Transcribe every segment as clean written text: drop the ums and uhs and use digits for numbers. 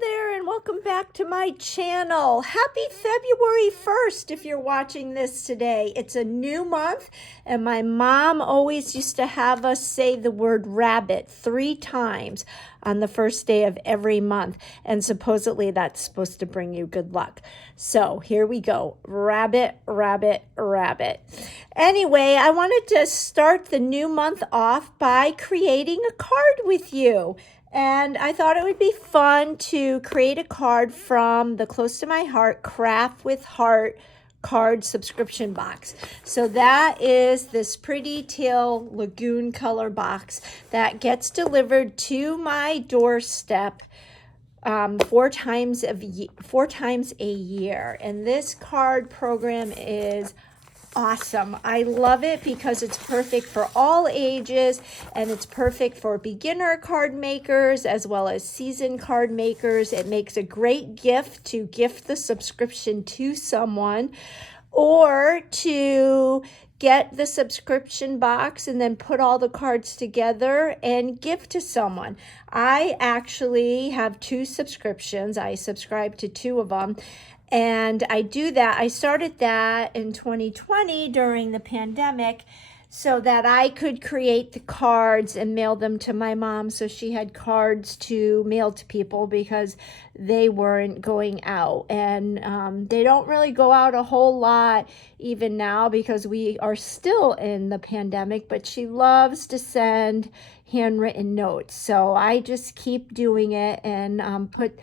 there, and welcome back to my channel. Happy February 1st if you're watching this today. It's a new month, and my mom always used to have us say the word rabbit 3 times on the first day of every month, and supposedly that's supposed to bring you good luck. So here we go. Rabbit, rabbit, rabbit. Anyway, I wanted to start the new month off by creating a card with you. And I thought it would be fun to create a card from the Close to My Heart Craft with Heart card subscription box. So that is this pretty teal lagoon color box that gets delivered to my doorstep 4 times a year. And this card program is awesome. I love it because it's perfect for all ages, and it's perfect for beginner card makers as well as seasoned card makers. It makes a great gift to gift the subscription to someone, or to get the subscription box and then put all the cards together and give to someone. I actually have 2 subscriptions. I subscribe to 2 of them. And I do that. I started that in 2020 during the pandemic so that I could create the cards and mail them to my mom, so she had cards to mail to people because they weren't going out. And they don't really go out a whole lot even now because we are still in the pandemic, but she loves to send handwritten notes. So I just keep doing it and put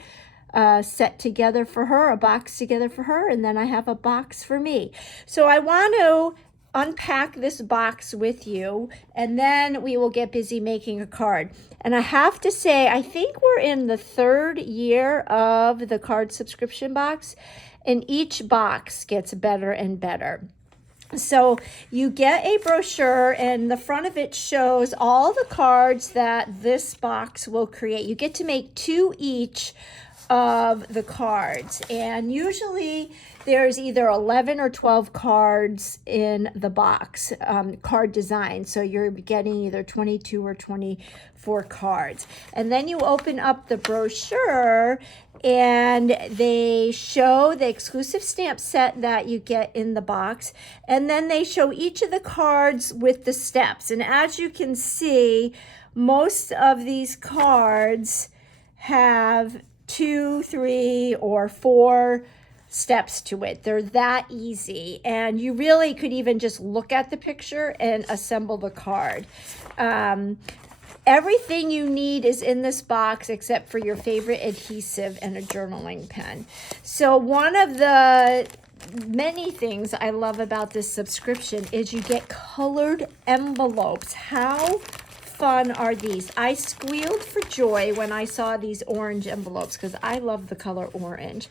set together for her, a box together for her, and then I have a box for me. So I want to unpack this box with you, and then we will get busy making a card. And I have to say, I think we're in the 3rd year of the card subscription box, and each box gets better and better. So you get a brochure, and the front of it shows all the cards that this box will create. You get to make 2 each of the cards, and usually there's either 11 or 12 cards in the box, card design, so you're getting either 22 or 24 cards. And then you open up the brochure and they show the exclusive stamp set that you get in the box, and then they show each of the cards with the steps. And as you can see, most of these cards have 2, 3, or 4 steps to it. They're that easy, and you really could even just look at the picture and assemble the card. Everything you need is in this box except for your favorite adhesive and a journaling pen. So one of the many things I love about this subscription is you get colored envelopes. How fun are these? I squealed for joy when I saw these orange envelopes because I love the color orange.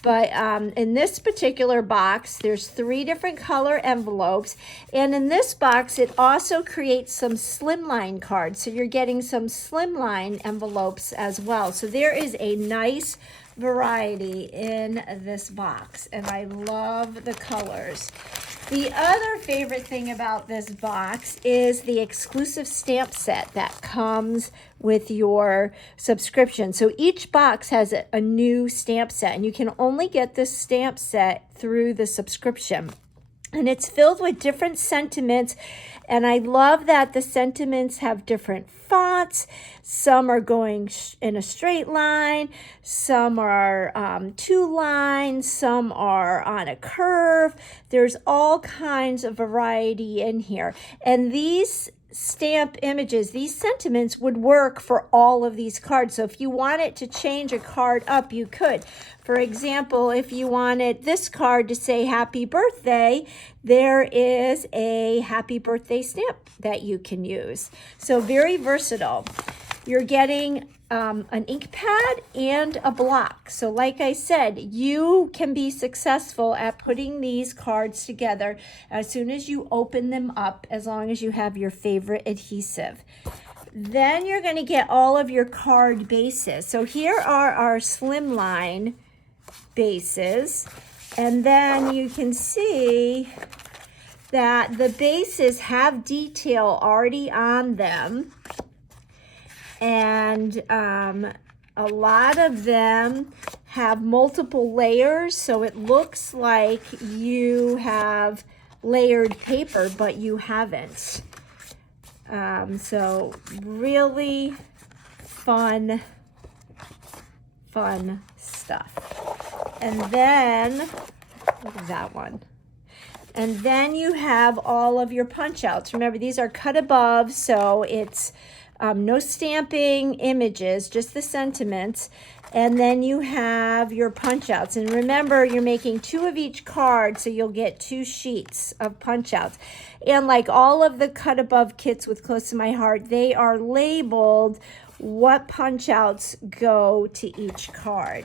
But in this particular box, there's 3 different color envelopes. And in this box, it also creates some slimline cards. So you're getting some slimline envelopes as well. So there is a nice variety in this box, and I love the colors. The other favorite thing about this box is the exclusive stamp set that comes with your subscription. So each box has a new stamp set, and you can only get this stamp set through the subscription. And it's filled with different sentiments, and I love that the sentiments have different fonts. Some are going in a straight line, some are 2 lines, some are on a curve. There's all kinds of variety in here. And these stamp images, these sentiments would work for all of these cards. So if you wanted to change a card up, you could. For example, if you wanted this card to say happy birthday, there is a happy birthday stamp that you can use. So very versatile. You're getting an ink pad and a block. So like I said, you can be successful at putting these cards together as soon as you open them up, as long as you have your favorite adhesive. Then you're going to get all of your card bases. So here are our slimline bases, and then you can see that the bases have detail already on them. And a lot of them have multiple layers, so it looks like you have layered paper, but you haven't. So really fun stuff. And then, look at that one. And then you have all of your punch outs. Remember, these are cut above, so it's no stamping images, just the sentiments. And then you have your punch outs. And remember, you're making 2 of each card, so you'll get 2 sheets of punch outs. And like all of the cut above kits with Close to My Heart, they are labeled what punch outs go to each card.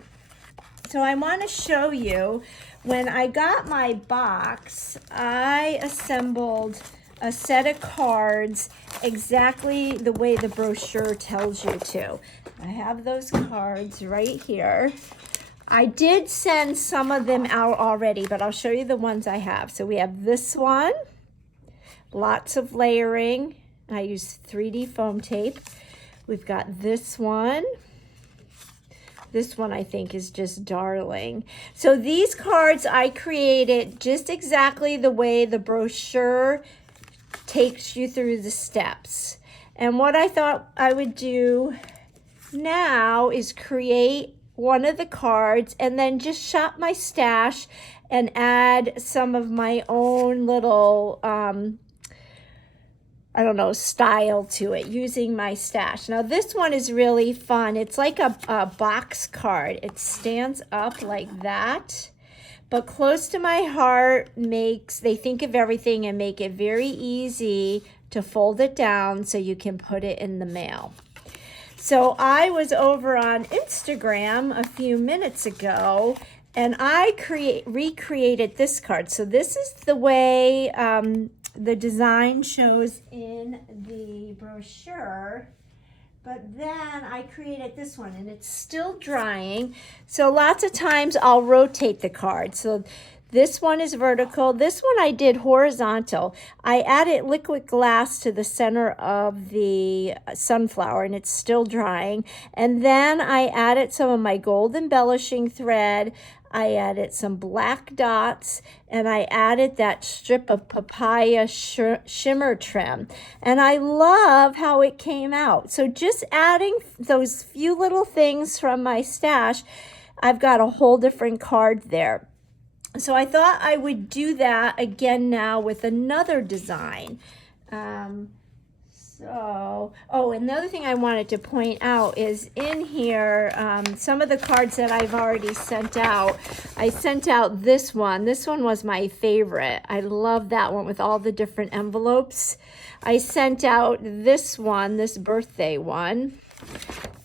So I want to show you, when I got my box, I assembled a set of cards exactly the way the brochure tells you to. I have those cards right here. I did send some of them out already, but I'll show you the ones I have. So we have this one, lots of layering. I use 3D foam tape. We've got this one. This one I think is just darling. So these cards I created just exactly the way the brochure takes you through the steps. And what I thought I would do now is create one of the cards and then just shop my stash and add some of my own little I don't know, style to it using my stash. Now this one is really fun. It's like a box card. It stands up like that. But Close to My Heart they think of everything and make it very easy to fold it down so you can put it in the mail. So I was over on Instagram a few minutes ago and I recreated this card. So this is the way the design shows in the brochure, but then I created this one and it's still drying. So lots of times I'll rotate the card. So this one is vertical. This one I did horizontal. I added liquid glass to the center of the sunflower and it's still drying. And then I added some of my gold embellishing thread. I added some black dots and I added that strip of papaya shimmer trim. And I love how it came out. So just adding those few little things from my stash, I've got a whole different card there. So I thought I would do that again now with another design. Another thing I wanted to point out is in here, some of the cards that I've already sent out. I sent out this one. This one was my favorite. I love that one with all the different envelopes. I sent out this one, this birthday one.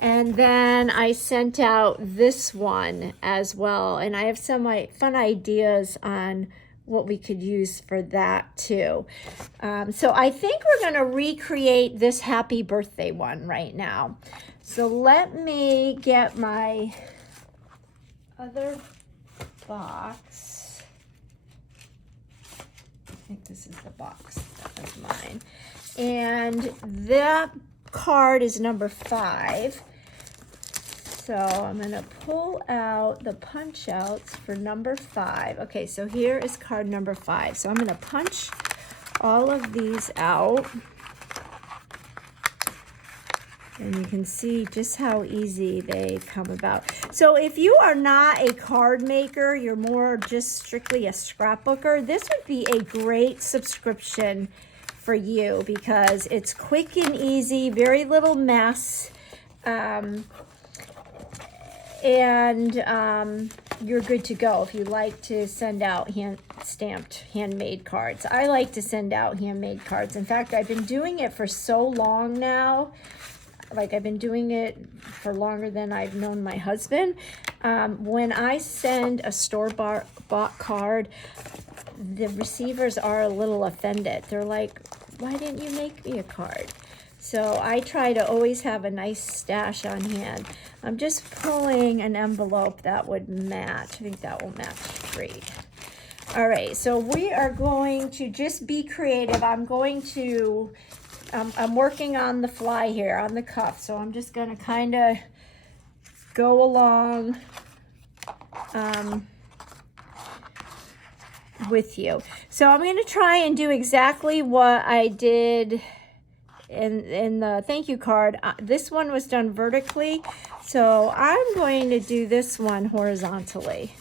And then I sent out this one as well. And I have some fun ideas on what we could use for that too. So I think we're going to recreate this happy birthday one right now. So let me get my other box. I think this is the box. That was mine. And that card is number 5. So I'm going to pull out the punch outs for number 5. Okay, so here is card number 5. So I'm going to punch all of these out. And you can see just how easy they come about. So if you are not a card maker, you're more just strictly a scrapbooker, this would be a great subscription for you because it's quick and easy, very little mess. You're good to go if you like to send out hand-stamped handmade cards. I like to send out handmade cards. In fact, I've been doing it for so long now. Like I've been doing it for longer than I've known my husband. When I send a store-bought card, the receivers are a little offended. They're like, why didn't you make me a card? So I try to always have a nice stash on hand. I'm just pulling an envelope that would match. I think that will match great. All right, so we are going to just be creative. I'm working on the fly here, on the cuff. So I'm just gonna kind of go along with you. So I'm going to try and do exactly what I did in the thank you card. This one was done vertically, so I'm going to do this one horizontally.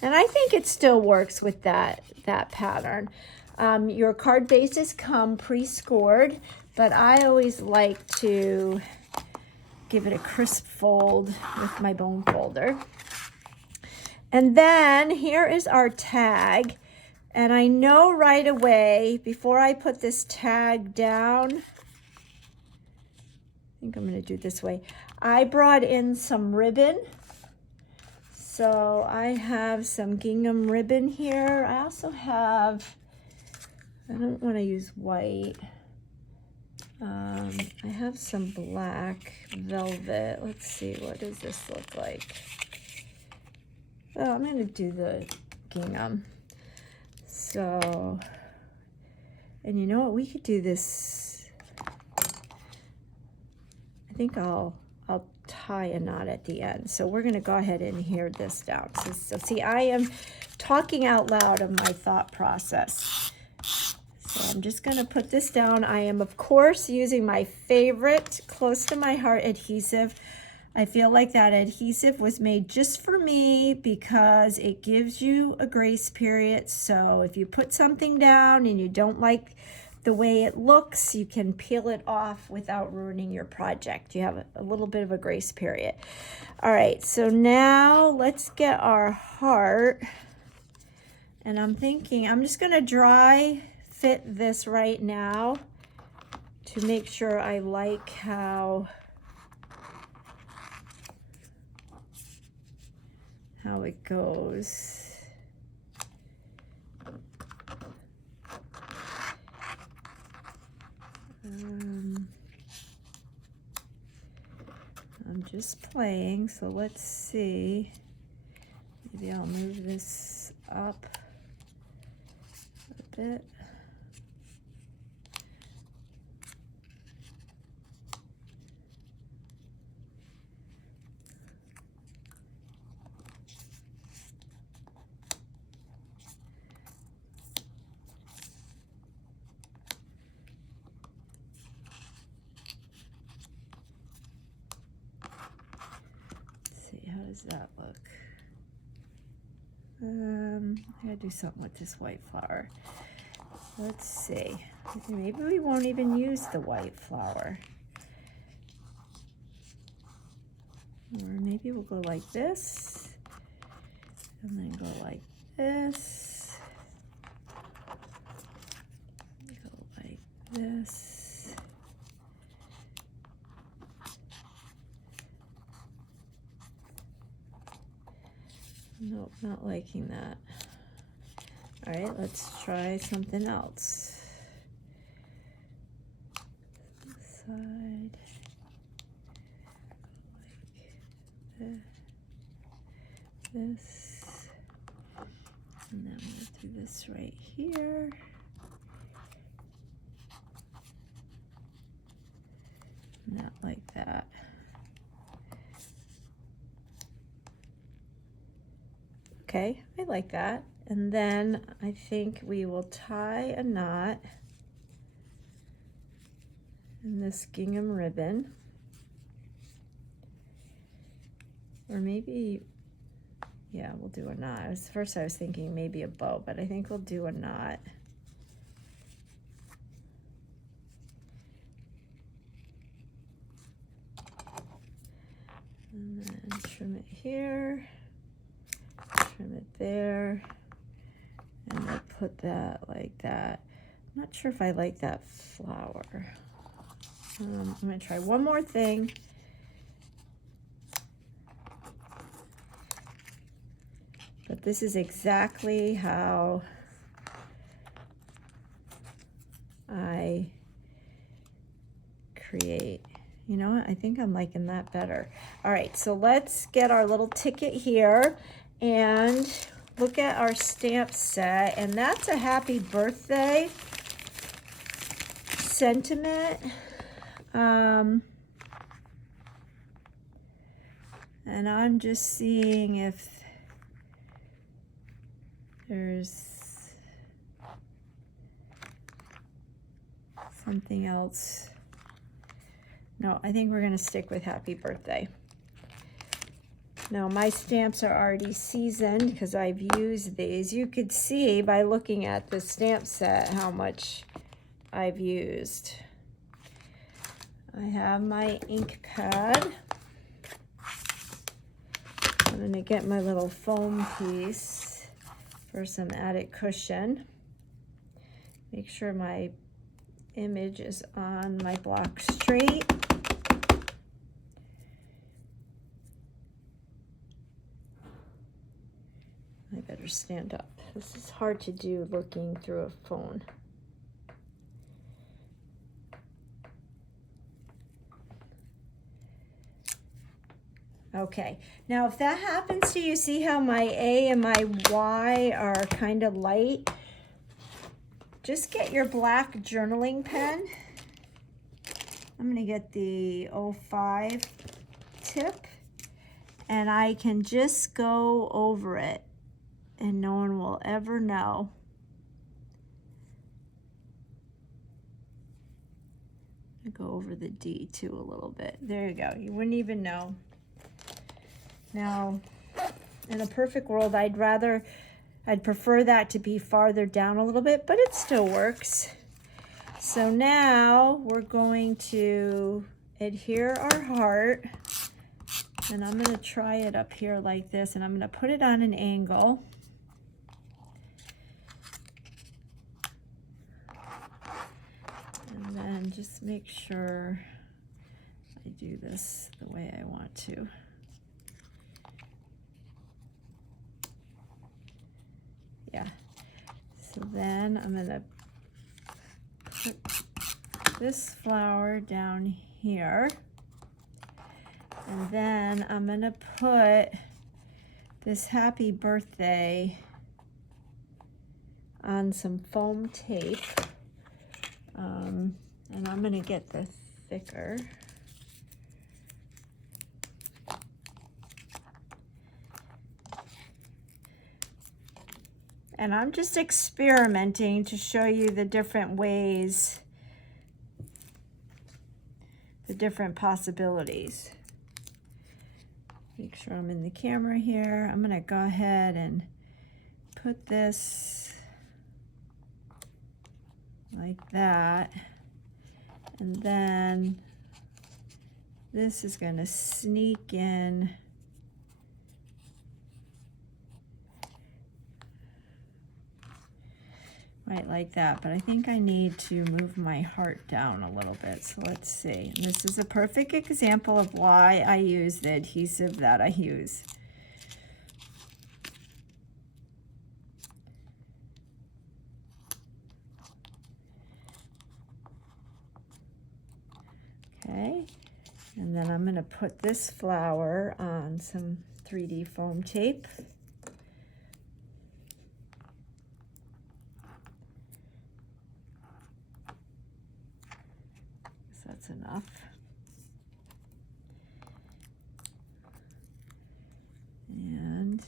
And I think it still works with that pattern. Your card bases come pre-scored, but I always like to give it a crisp fold with my bone folder. And then here is our tag. And I know right away, before I put this tag down, I think I'm going to do it this way. I brought in some ribbon. So I have some gingham ribbon here. I also have, I don't want to use white. I have some black velvet. Let's see, what does this look like? Oh, I'm going to do the gingham. So, and you know what? We could do this. I think I'll tie a knot at the end. So we're going to go ahead and hear this down. So see, I am talking out loud of my thought process. So I'm just going to put this down. I am, of course, using my favorite close to my heart adhesive. I feel like that adhesive was made just for me because it gives you a grace period. So if you put something down and you don't like the way it looks, you can peel it off without ruining your project. You have a little bit of a grace period. All right, so now let's get our heart. And I'm thinking I'm just going to dry fit this right now to make sure I like how it goes. I'm just playing, so let's see. Maybe I'll move this up a bit. How does that look? I gotta do something with this white flower. Let's see. Maybe we won't even use the white flower. Or maybe we'll go like this, and then go like this, go like this. Nope, not liking that. All right, let's try something else. Side, like this, and then we'll do this right here. Not like that. Okay, I like that. And then I think we will tie a knot in this gingham ribbon. Or maybe, yeah, we'll do a knot. First I was thinking maybe a bow, but I think we'll do a knot. And then trim it here. Trim it there, and I put that like that. I'm not sure if I like that flower. I'm going to try one more thing. But this is exactly how I create. You know what? I think I'm liking that better. All right, so let's get our little ticket here and look at our stamp set. And that's a happy birthday sentiment. And And I'm just seeing if there's something else. No, I think we're going to stick with happy birthday. Now my stamps are already seasoned because I've used these. You could see by looking at the stamp set how much I've used. I have my ink pad. I'm going to get my little foam piece for some added cushion. Make sure my image is on my block straight. I better stand up. This is hard to do looking through a phone. Okay, now if that happens to you, see how my A and my Y are kind of light? Just get your black journaling pen. I'm gonna get the 05 tip, and I can just go over it and no one will ever know. I go over the D too a little bit. There you go, you wouldn't even know. Now, in a perfect world, I'd prefer that to be farther down a little bit, but it still works. So now we're going to adhere our heart, and I'm going to try it up here like this, and I'm going to put it on an angle. And then just make sure I do this the way I want to. Yeah. So then I'm going to put this flower down here. And then I'm going to put this happy birthday on some foam tape. And I'm going to get the thicker. And I'm just experimenting to show you the different ways, the different possibilities. Make sure I'm in the camera here. I'm gonna go ahead and put this like that. And then this is gonna sneak in right like that, but I think I need to move my heart down a little bit. So let's see. And this is a perfect example of why I use the adhesive that I use. Okay, and then I'm going to put this flower on some 3D foam tape. That's enough. And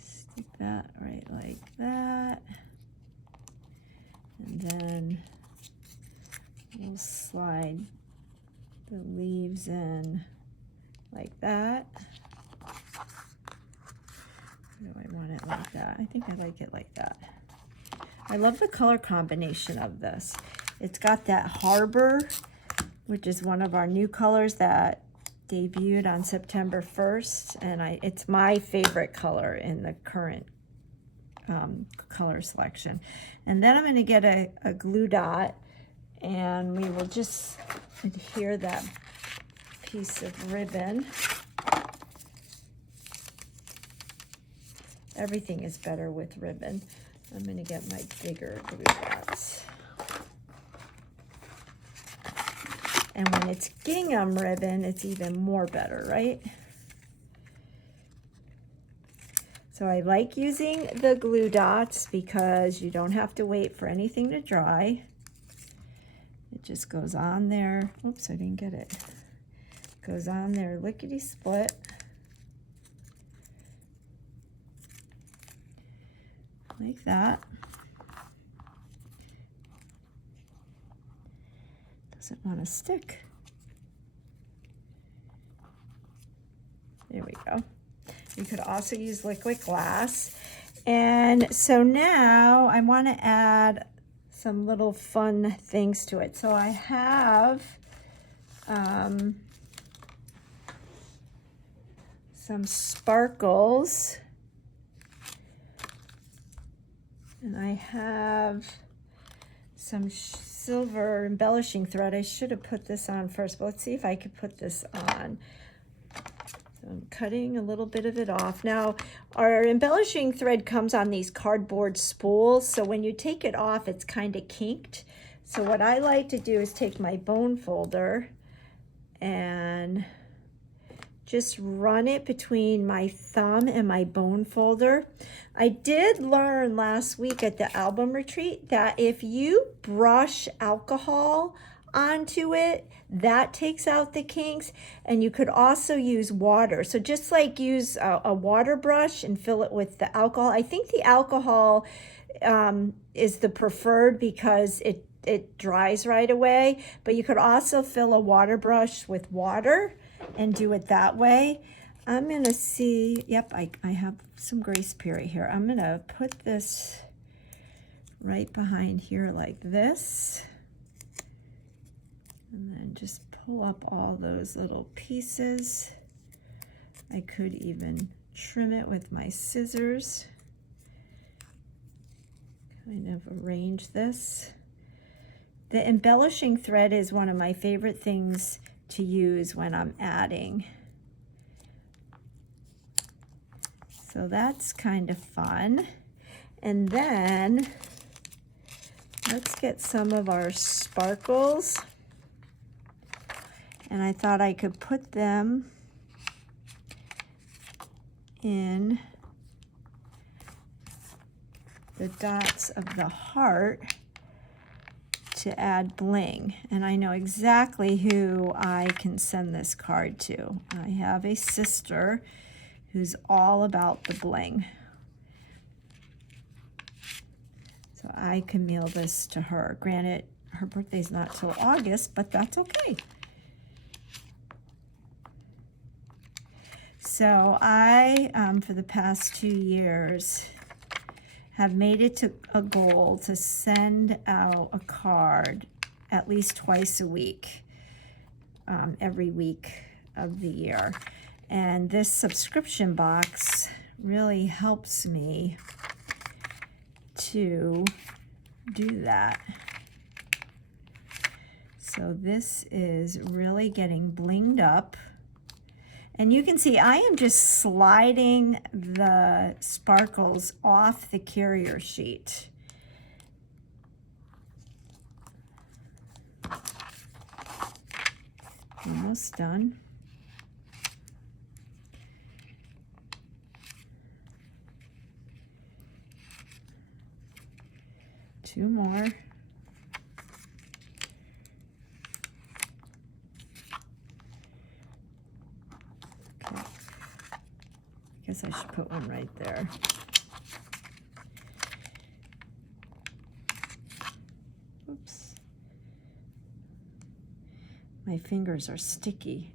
stick that right like that. And then we'll slide the leaves in like that. Or do I want it like that? I think I like it like that. I love the color combination of this. It's got that Harbor, which is one of our new colors that debuted on September 1st, and it's my favorite color in the current color selection. And then I'm going to get a glue dot, and we will just adhere that piece of ribbon. Everything is better with ribbon. I'm going to get my bigger glue dots. And when it's gingham ribbon, it's even more better, right? So I like using the glue dots because you don't have to wait for anything to dry. It just goes on there. Oops, I didn't get it. goes on there lickety split. Like that. Doesn't want to stick. There we go. You could also use liquid glass. And so now I want to add some little fun things to it. So I have some sparkles. And I have some silver embellishing thread. I should have put this on first, but let's see if I could put this on. So I'm cutting a little bit of it off. Now, our embellishing thread comes on these cardboard spools, so when you take it off, it's kind of kinked. So what I like to do is take my bone folder and just run it between my thumb and my bone folder. I did learn last week at the album retreat that if you brush alcohol onto it, that takes out the kinks, and you could also use water. So just like use a water brush and fill it with the alcohol. I think the alcohol is the preferred because it dries right away, but you could also fill a water brush with water and do it that way. I'm gonna see, yep, I have some grace period here. I'm gonna put this right behind here like this, and then just pull up all those little pieces. I could even trim it with my scissors, kind of arrange this. The embellishing thread is one of my favorite things to use when I'm adding. So that's kind of fun. And then let's get some of our sparkles. And I thought I could put them in the dots of the heart to add bling. And I know exactly who I can send this card to. I have a sister who's all about the bling. So I can mail this to her. Granted, her birthday's not till August, but that's okay. So I, for the past 2 years, have made it to a goal to send out a card at least twice a week, every week of the year. And this subscription box really helps me to do that. So this is really getting blinged up. And you can see I am just sliding the sparkles off the carrier sheet. Almost done. Two more. I guess I should put one right there. Oops. My fingers are sticky.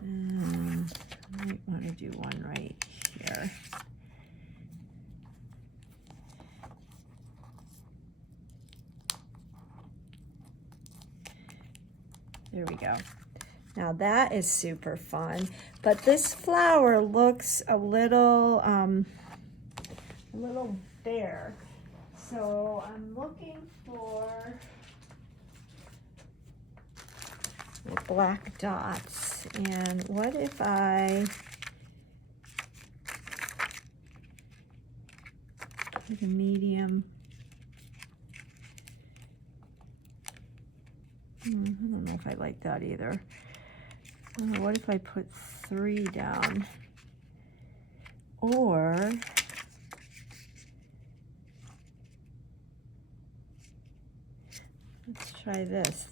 And I might want to do one right here. There we go. Now that is super fun, but this flower looks a little bare. So I'm looking for the black dots. And what if I put a medium? I don't know if I like that either. What if I put 3 down? Or let's try this.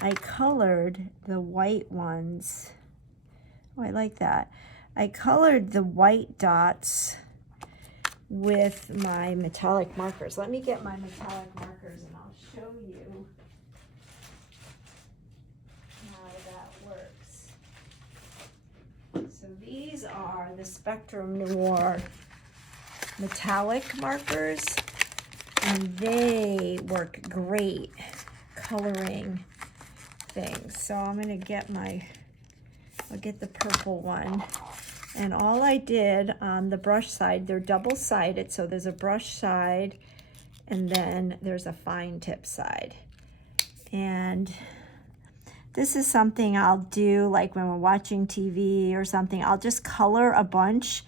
I colored the white ones. Oh, I like that. I colored the white dots with my metallic markers. Let me get my metallic markers and I'll show you how that works. So these are the Spectrum Noir metallic markers, and they work great coloring things. So I'm gonna get I'll get the purple one. And all I did on the brush side, they're double-sided, so there's a brush side and then there's a fine tip side. And this is something I'll do like when we're watching TV or something. I'll just color a bunch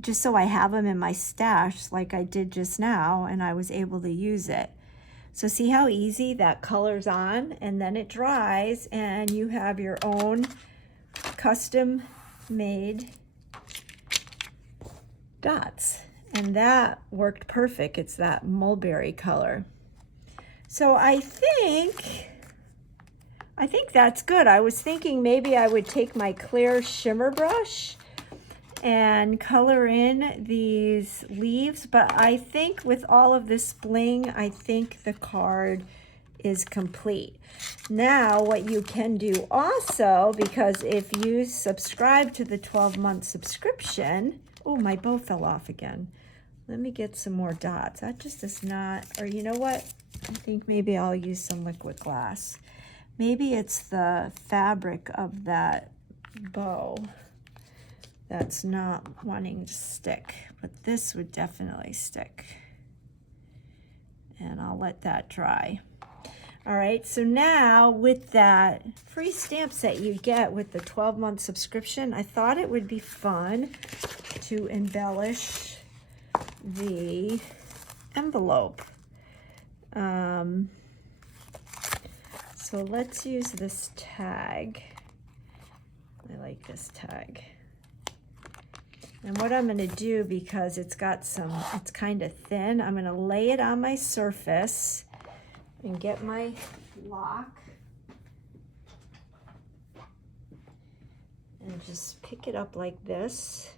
just so I have them in my stash like I did just now, and I was able to use it. So see how easy that colors on, and then it dries and you have your own custom made dots. And that worked perfect. It's that mulberry color. So I think that's good. I was thinking maybe I would take my clear shimmer brush and color in these leaves, but I think with all of this bling, I think the card is complete. Now what you can do also, because if you subscribe to the 12-month subscription, oh, my bow fell off again. Let me get some more dots. That just is not, or you know what? I think maybe I'll use some liquid glass. Maybe it's the fabric of that bow that's not wanting to stick, but this would definitely stick. And I'll let that dry. All right, so now with that free stamp set you get with the 12-month subscription, I thought it would be fun to embellish the envelope. So let's use this tag. I like this tag. And what I'm gonna do, because it's kind of thin, I'm gonna lay it on my surface and get my block and just pick it up like this.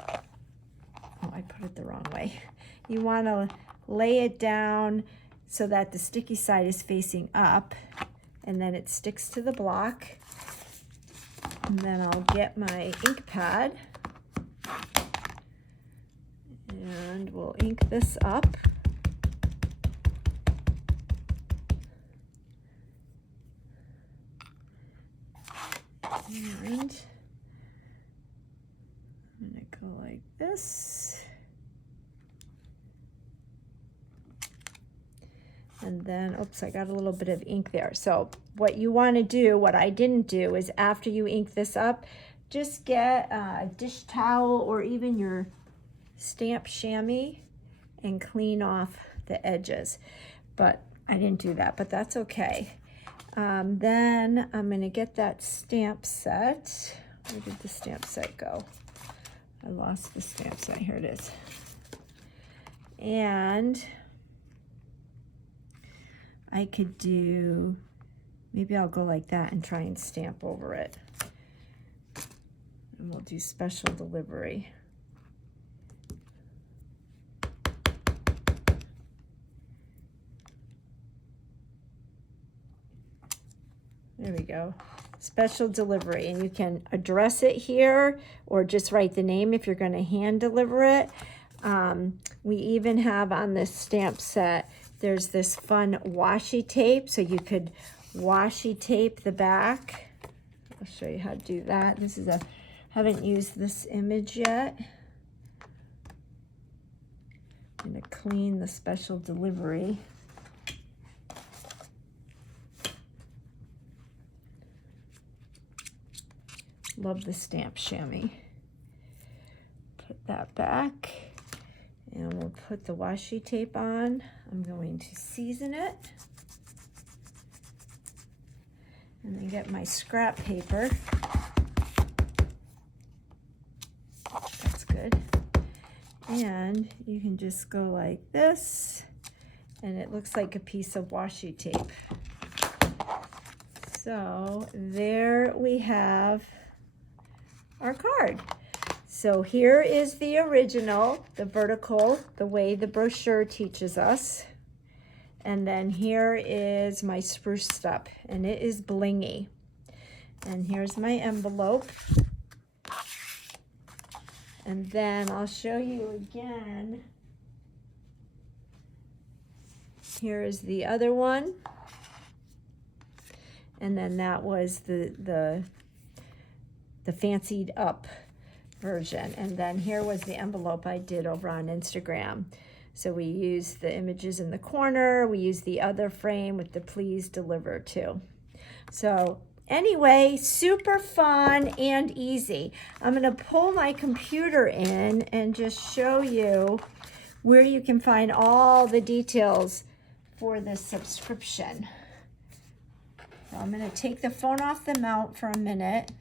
Oh, I put it the wrong way. You wanna lay it down so that the sticky side is facing up, and then it sticks to the block. And then I'll get my ink pad and we'll ink this up. And I'm gonna go like this. And then, oops, I got a little bit of ink there. So what you want to do, what I didn't do, is after you ink this up, just get a dish towel or even your stamp chamois and clean off the edges. But I didn't do that, but that's okay. Then I'm going to get that stamp set. Where did the stamp set go? I lost the stamp set. Here it is. And I could do, maybe I'll go like that and try and stamp over it. And we'll do special delivery. There we go. Special delivery. And you can address it here or just write the name if you're going to hand deliver it. We even have on this stamp set, there's this fun washi tape, so you could washi tape the back. I'll show you how to do that. This is haven't used this image yet. I'm gonna clean the special delivery. Love the stamp chamois. Put that back. And we'll put the washi tape on. I'm going to season it. And then get my scrap paper. That's good. And you can just go like this, and it looks like a piece of washi tape. So there we have our card. So here is the original, the vertical, the way the brochure teaches us. And then here is my spruced up, and it is blingy. And here's my envelope. And then I'll show you again. Here is the other one. And then that was the fancied up version. And then here was the envelope I did over on Instagram. So we used the images in the corner. We used the other frame with the please deliver to. So anyway, super fun and easy. I'm going to pull my computer in and just show you where you can find all the details for this subscription. So I'm going to take the phone off the mount for a minute.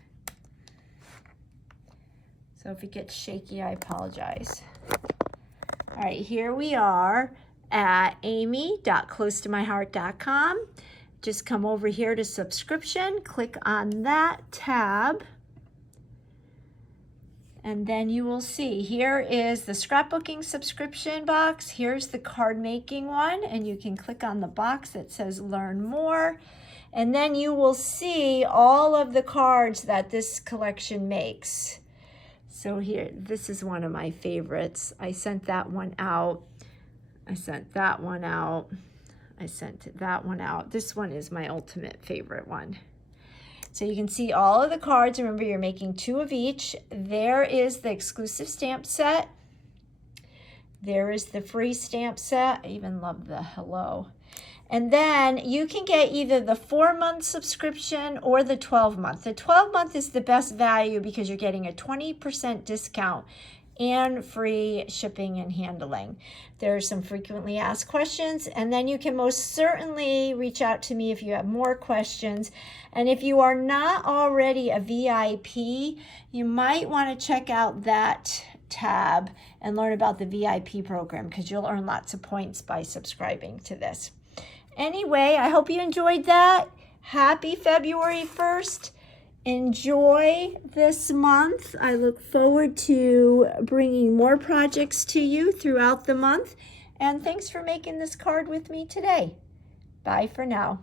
So if it gets shaky, I apologize. All right, here we are at amy.closetomyheart.com. Just come over here to subscription, click on that tab, and then you will see here is the scrapbooking subscription box. Here's the card making one, and you can click on the box that says learn more, and then you will see all of the cards that this collection makes. So here, this is one of my favorites. I sent that one out. I sent that one out. I sent that one out. This one is my ultimate favorite one. So you can see all of the cards. Remember, you're making 2 of each. There is the exclusive stamp set. There is the free stamp set. I even love the hello. And then you can get either the 4-month subscription or the 12-month. The 12-month is the best value because you're getting a 20% discount and free shipping and handling. There are some frequently asked questions, and then you can most certainly reach out to me if you have more questions. And if you are not already a VIP, you might want to check out that tab and learn about the VIP program because you'll earn lots of points by subscribing to this. Anyway, I hope you enjoyed that. Happy February 1st. Enjoy this month. I look forward to bringing more projects to you throughout the month. And thanks for making this card with me today. Bye for now.